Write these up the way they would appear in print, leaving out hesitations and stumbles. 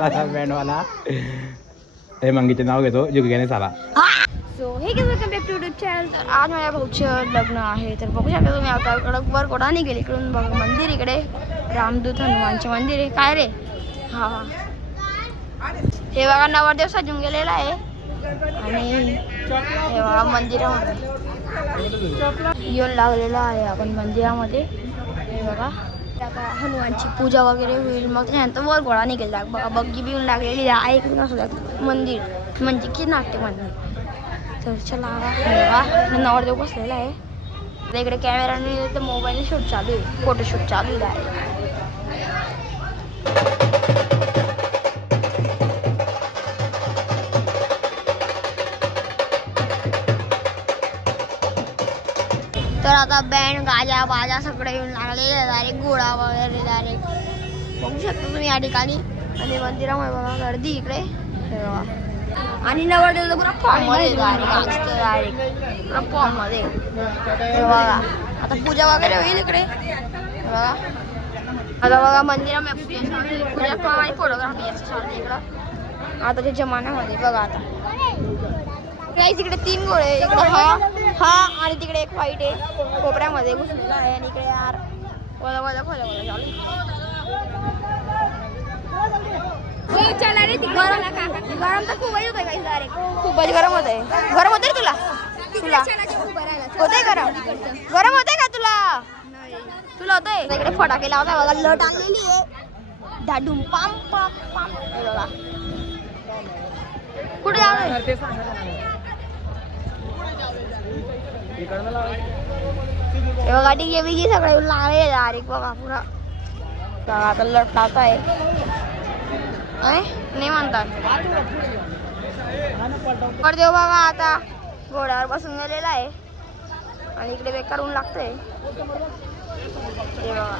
आला बँडवाला. हे मंगीचे नाव घेतो जुगग्याने साला. सो हे की welcome back to YouTube channel. तर आज माझ्या भाऊचं लग्न आहे. तर बघू शकता तुम्ही आता इकडं वर कोणाने गेले इकडून बघा मंदिर इकडे रामदूत हनुमानचे मंदिर आहे. काय रे हा हा हे बघा नवरदेव सजून गेलेला आहे. आणि हे बघा मंदिरामध्ये येऊन लागलेला आहे आपण मंदिरामध्ये. हे बघा आता हनुमानची पूजा वगैरे होईल. मग त्यानंतर वर घोडा निघेल बघा. बग्गी बी येऊन लागलेली आहे. ऐकून मंदिर म्हणजे की नाट्य मंदिर. तर चला बघा नवरदेव बसलेला आहे. इकडे कॅमेराने तर मोबाईलने शूट चालू आहे. फोटोशूट चालू आहे. तर आता बँड गाजा बाजा सगळे येऊन लागलेले डायरेक्ट घोडा वगैरे डायरेक्ट बघू शकता तुम्ही या ठिकाणी. आणि मंदिरामध्ये बघा गर्दी इकडे. हे बघा आणि नवरदेव पुरा फॉर्म मध्ये डायरेक्ट पुरा फॉर्म मध्ये. हे बघा आता पूजा वगैरे होईल इकडे. हे बघा आता बघा मंदिरामध्ये पूजा आणि फोटोग्राफी असं चालते इकडं आताच्या जमान्यामध्ये. बघा आता इकडे 3 घोडे इकडे हा आणि तिकडे एक फाईट आहे कोपऱ्यामध्ये घुसलेला आहे. आणि इकडे यार वला वला खोला वला चालू. गरम तर खूपच होत आहे डायरेक्ट. खूपच गरम होत आहे. गरम होत आहे तुला होतंय गरम गरम होतंय का तुला तुला होतंय. इकडे फटाके लावताय बघा. लट आणलेली आहे धाडूम पाम पाम पाम. हे बघा कुठे लावलंय हे बघा. टिके बिगी सगळे येऊन लागले डायरेक्ट बघा पुरा. आता लट लावताय नाही म्हणतात. देव बघा आता घोड्यावर बसून गेलेला आहे. आणि इकडे बेकार ऊन लागतंय. हे बघा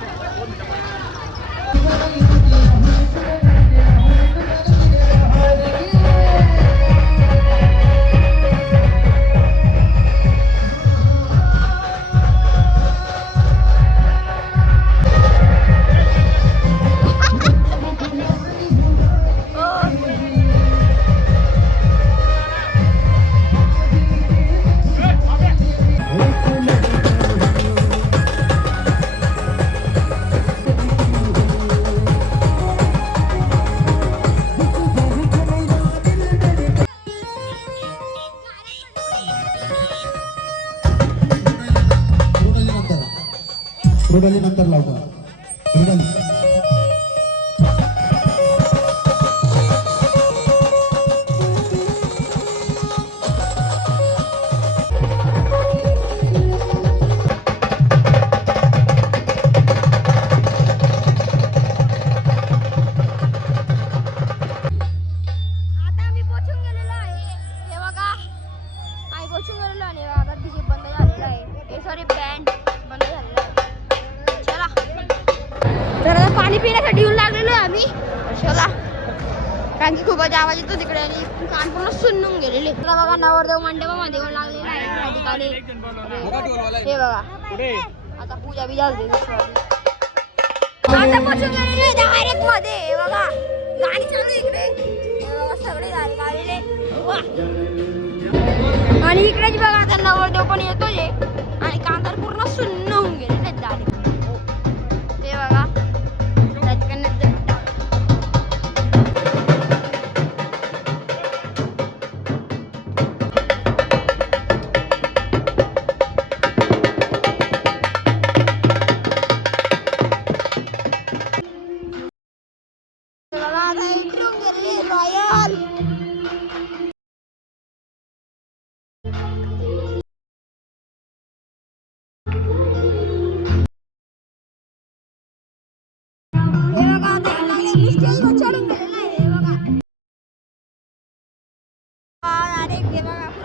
रोडली नंतर लावू पाणी पिण्यासाठी येऊन लागलेलो आहे आम्ही. चला कारण की खूपच आवाज येतो तिकडे आणि कान पूर्ण सुन्नून गेलेले. बघा नवरदेव मंडपामध्ये येऊन लागलेला आहे या ठिकाणी. हे बघा आता पूजा बी झाली. आता पोचून गेलेले डायरेक्ट मध्ये. हे बघा गाणी चालू इकडे सगळे डायरेक्ट आलेले. आणि इकडेच बघा आता नवरदेव पण येतोय आणि कांदार पूर्ण सुन्न होऊन गेलेले डायरेक्ट. ते बघा रॉयल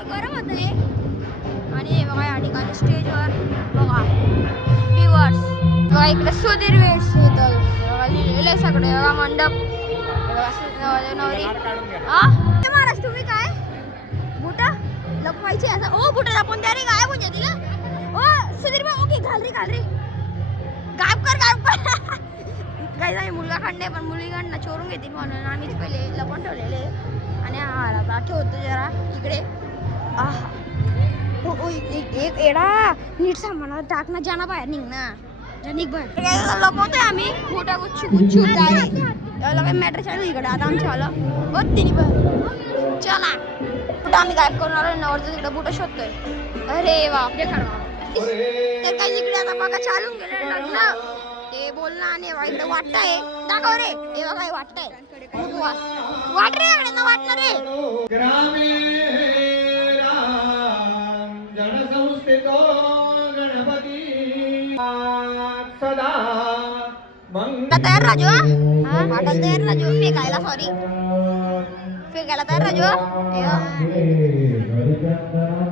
गरम होत आहे. आणि हे बघा या ठिकाणी स्टेजवर बघा व्ह्यूअर्स बघा. इकडे सुधीर वेट्स होतं बघा लिहिलेलं सगळे. बघा मंडप नवरी हा महाराज तुम्ही काय बुट लपवायची असं. ओ बुट लपवून द्या रे गायब होऊन जातील. ओ सुधीर भाऊ ओके घाल रे गायब कर काही आम्ही मुलगा काढणे पण मुलीकडनं चोरून घेतील म्हणून आम्हीच पहिले लपवून ठेवलेले आणि हा ठेवतो जरा इकडे. आहा एक एडा नीट सांभाळा टाक ना जाना बाहेर निघ ना निघ बाहेर लपवतोय आम्ही मोठा गुच्छू गुच्छू याला काही मॅटर चालू इकडे आता आमच्या आलं होत तिने बरं चला कुठं आम्ही गायब करून आलो नवरचं तिकडे बुटं शोधतोय. अरे वा तर काही इकडे आता बघा चालून गेले लग्न ते बोलणं आणि इकडे वाटतंय दाखव रे हे बघा वाटतंय वाट रे इकडे ना वाटणार रे जनसंस्थितो गणपती सदा तयार राजू वाटायला तयार राजू फेकायला सॉरी फेकायला तयार राजू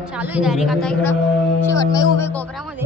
चालू आहे डायरेक्ट आता इकडं शेवट उभे कोपऱ्यामध्ये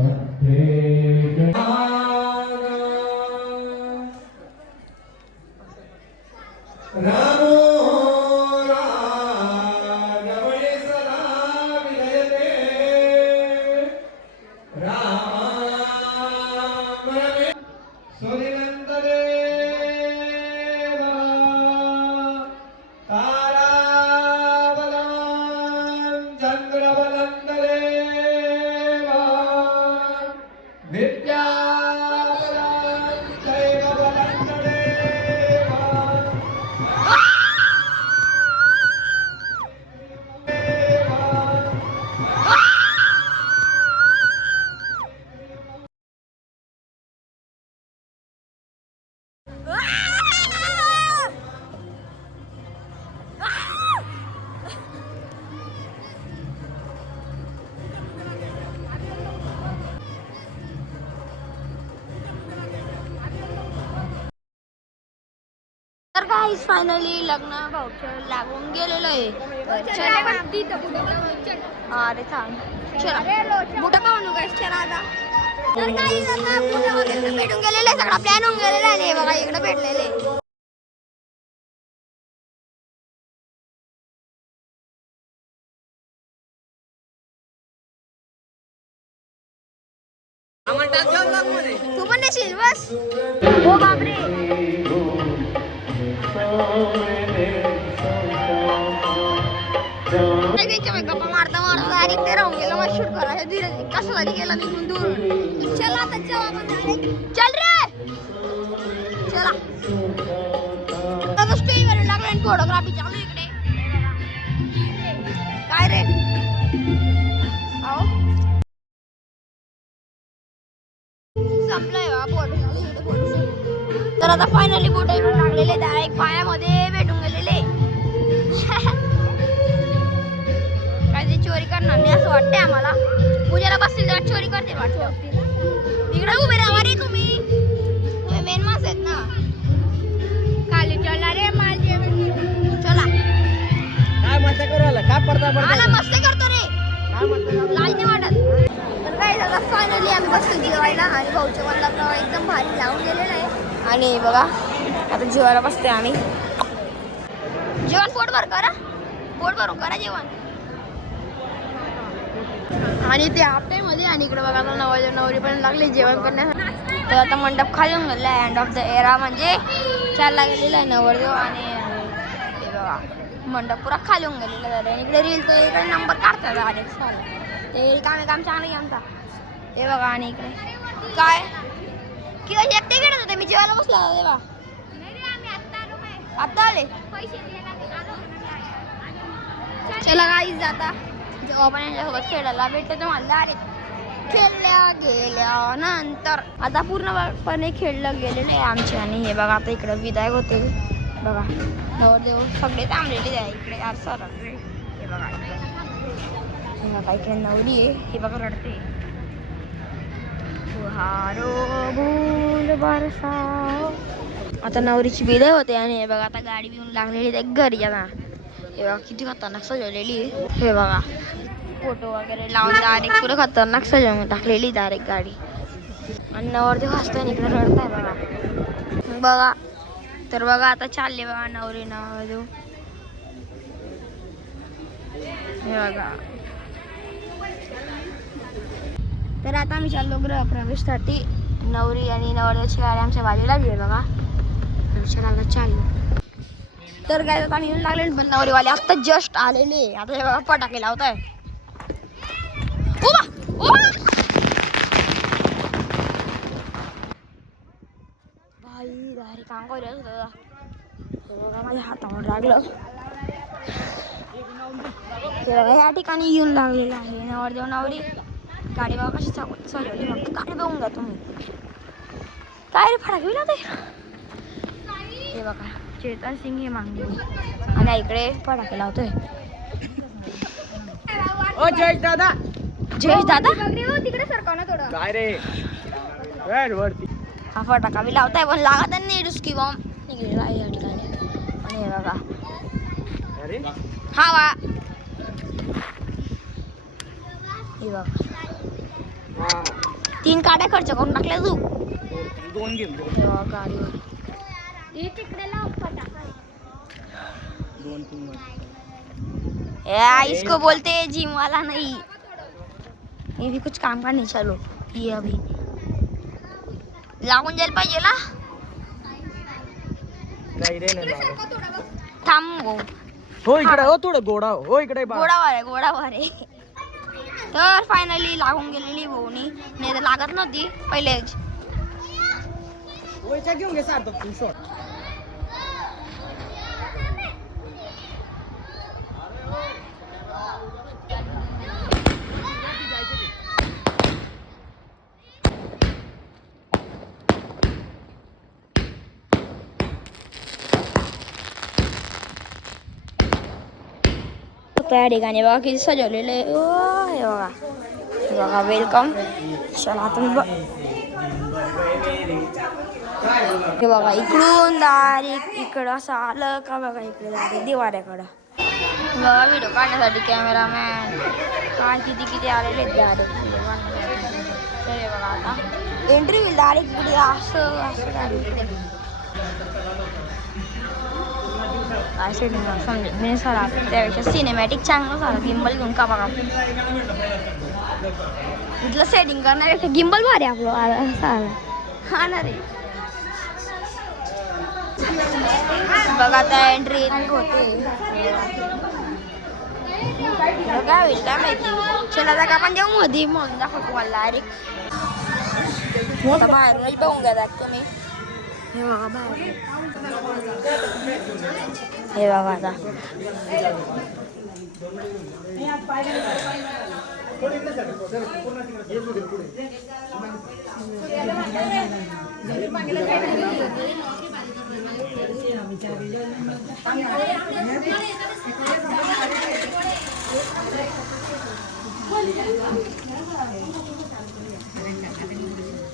तर गाईस फायनली लग्न भाऊचं लागून गेलेलं आहे. अरे थांब चला बुटं का म्हणू गाईस चला आता. तर गाईस आता बुटं वगैरे भेटून गेलेले सगळा प्लॅन होऊन गेलेला आहे बघा इकडे भेटलेले. तू पण देशील बस हो बापरे गप्पा मारता मारता डायरेक्ट ते राहून गेलं मला शूट करायचं धीरे कसं तरी गेला निघून दूर चला आता चल रे चला आता स्टेजवर लागला आणि फोटोग्राफी चालू इकडे काय रे आओ संपलाय तर आता फायनली बोट लागलेले डायरेक्ट पायामध्ये भेटून गेलेले काय चोरी करणार नाही असं वाटतंय आम्हाला. पूजेला बसतील तर चोरी करते वाटतं. इकडे उभे राहा रे तुम्ही मेन मास आहेत ना खाली चला रे माझे चला काय मस्ती करू आला काय पडता आला मस्ती करतो रे लाज नाही वाटत. तर काय आता फायनली आम्ही बसतो जेवायला आणि भाऊच्या पण लग्न एकदम भारी लावून गेलेलं आहे आणि बघा आता जेवायला बसतोय आम्ही. जेवण पोट भरून करा जेवण आणि ते आपट्यामध्ये आणि इकडे बघा नवरी पण लागले जेवण करण्यासाठी. तर आता मंडप खाली होऊन गेला आहे एंड ऑफ द एरा म्हणजे चालला गेलेला आहे नवरदेव आणि ते बघा मंडप पुरा खाली होऊन गेलेला आहे. आणि इकडे रील तर इकडे नंबर काढतात डायरेक्ट ते काम चांगलं आहे आमचा हे बघा. आणि इकडे काय की एकटे गेले होते मी जेवायला बसला तेव्हा आता आले चला गाईज आता जेव्हा पण यांच्यासोबत खेळायला भेटते तुम्हाला डायरेक्ट खेळल्या गेल्यानंतर आता पूर्णपणे खेळलं गेलेलं आहे आमचे. आणि हे बघा आता इकडे विदाय होते बघा नवरदेव सगळे थांबलेले आहे इकडे सर हे बघा इकडे नवरी आहे हे बघा रडते आता नवरीची विदाय होते. आणि हे बघा आता गाडी बिऊन लागलेली आहे घरी आता हे बघा किती खतरनाक सजवलेली आहे. हे बघा फोटो वगैरे लावून डायरेक्ट पुढे खतरनाक सजवून टाकलेली डायरेक्ट गाडी. आणि नवरदेव हसतोय इकडे रडताय बघा तर बघा आता चालले बघा नवरी नवरदेव हे बघा. तर आता आम्ही चाललो गृहप्रवेशसाठी. नवरी आणि नवरदेवाची गाडी आमच्या बाजूला आहे बघा चला चालू. तर काय आता आम्ही येऊन लागले पण नवरीवाले आत्ता जस्ट आलेले. आता हे बघा फटाके लावताय. भाई अरे काम करत बघा माझ्या हातावर लागलं. या ठिकाणी येऊन लागलेलं आहे नवरदेव नवरी. गाडी बघा कशी सजवली. फक्त गाडी बघून घ्या तुम्ही. काय रे फटाके लावते. हे बघा चेतन सिंग हे मागणी आणि इकडे फटाके लावतोय. ओ जयेश दादा. जयेश दादा तिकडे सरकव ना थोडं. काय रे वरती. हा फटाका बी लावताय पण लागत नाही. डुसकी बॉम्ब निघलेला आहे या ठिकाणी. आणि हे बघा अरे हा वा हे बघा 3 काड्या खर्च करून टाकल्या तू. 2 घेऊन गाडीवर इसको बोलते हैं जिम वाला नहीं. ये भी कुछ काम का नहीं. चलो ये अभी लागून जायला पाहिजे ना. नाही रे नाही थांब हो इकडे. हो थोडं गोडा हो इकडे. गोडावर आहे. तर फायनली लागून गेलेली भाऊनी. नाही तर लागत नव्हती पहिलेच. घेऊन घे सारखं तू शॉट. त्या ठिकाणी बघा किती सजवलेलं आहे. हे बघा हे बघा वेलकम. चला तुम्ही हे बघा इकडून डायरेक्ट इकडं असं आलं का बघा इकडे डायरेक्ट दिवाऱ्याकडं. बघा व्हिडिओ काढण्यासाठी कॅमेरामॅन काय किती आलेले आहेत डायरेक्ट व्हिडिओ काढण्यासाठी. तर हे बघा आता एंट्री होईल डायरेक्ट पुढे असं काय सेटिंग समजेल मी सर. त्यापेक्षा सिनेमॅटिक चांगलं झालं. गिम्बल घेऊन का बघा इथलं सेटिंग करण्यापेक्षा गिम्बल भारी आपलं असं आलं. हा ना रे बघा आता एंट्री होते. काय होईल काय माहिती. चला आता आपण जाऊ मध्ये म्हणून दाखवतो तुम्हाला डायरेक्ट. आता बाहेर बघून घ्या तुम्ही. हे बघा बाहेर हे बघा आता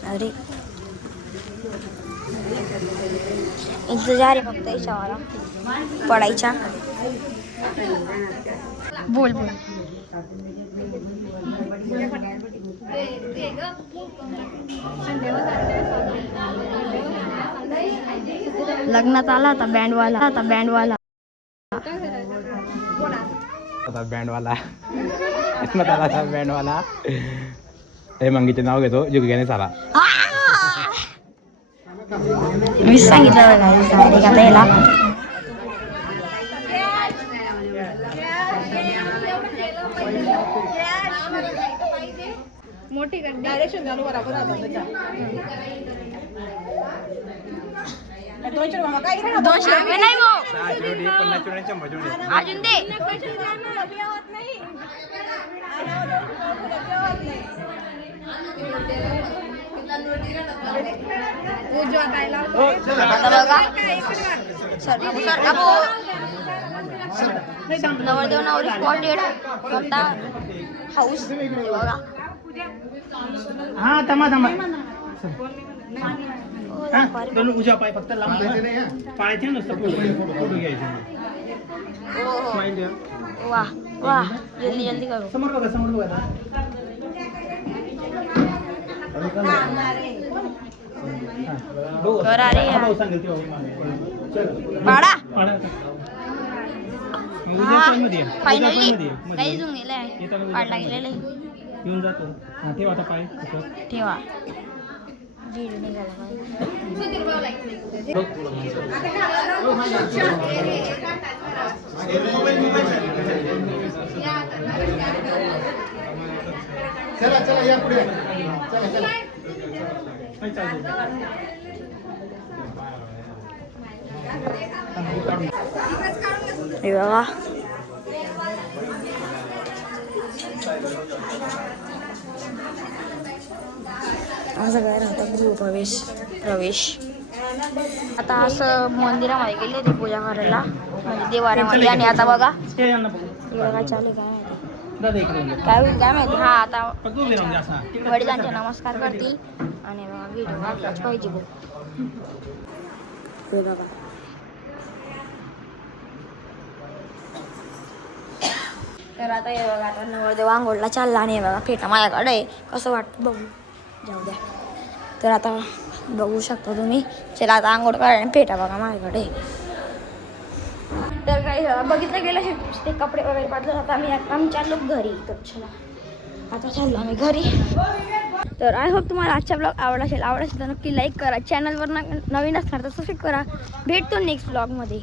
अरे इंतजार आहे फक्त याच्यावाला पडायचा. बोल लग्नात आला आता बँडवाला. बँडवाला हे मंगीचे नाव घेतो जुगग्याने साला. मी सांगितलं बघा याला मोठी डायरेक्शन चालू बरोबर ₹200 नाही अजून दे. नवरदेव नवरी स्पॉटेड हाऊस बघा. हा थांबा उजा पाय फक्त पायाचे नुसतं फोटो घ्यायचे. वाह वाह जल्दी करो. समोर बघा करा रे पाडा. फायनली काही जून गेलाय पाडला गेलेला येऊन जातो. ठेवा आता पाय ठेवा. दीड निघाला चला चला या पुढे चला चला हे बघा असं काय राहतं प्रवेश आता असं मंदिरामध्ये गेले होते पूजा करायला म्हणजे देवाऱ्यामध्ये आणि आता बघा काय चालू काय होईल काय माहिती. हा आता वडिलांचे नमस्कार करतील आणि व्हिडिओ वाटलाच पाहिजे बघा. तर आता हे बघा आता नवरदेव आंघोळला चालला आणि हे बघा फेटा माझ्याकडे आहे कसं वाटतं बघू जाऊ द्या. तर आता बघू शकता तुम्ही चला आता आंघोळ करा आणि फेटा बघा माझ्याकडे. तर काही बघितलं गेलं हे कपडे वगैरे बदलत आता आम्ही चाललो घरी. तर चला आता चाललो आम्ही घरी. तर आय होप तुम्हाला आजचा ब्लॉग आवडला असेल तर नक्की लाईक करा. चॅनलवर नवीन असणार तर सबस्क्राईब करा. भेटतो नेक्स्ट ब्लॉगमध्ये.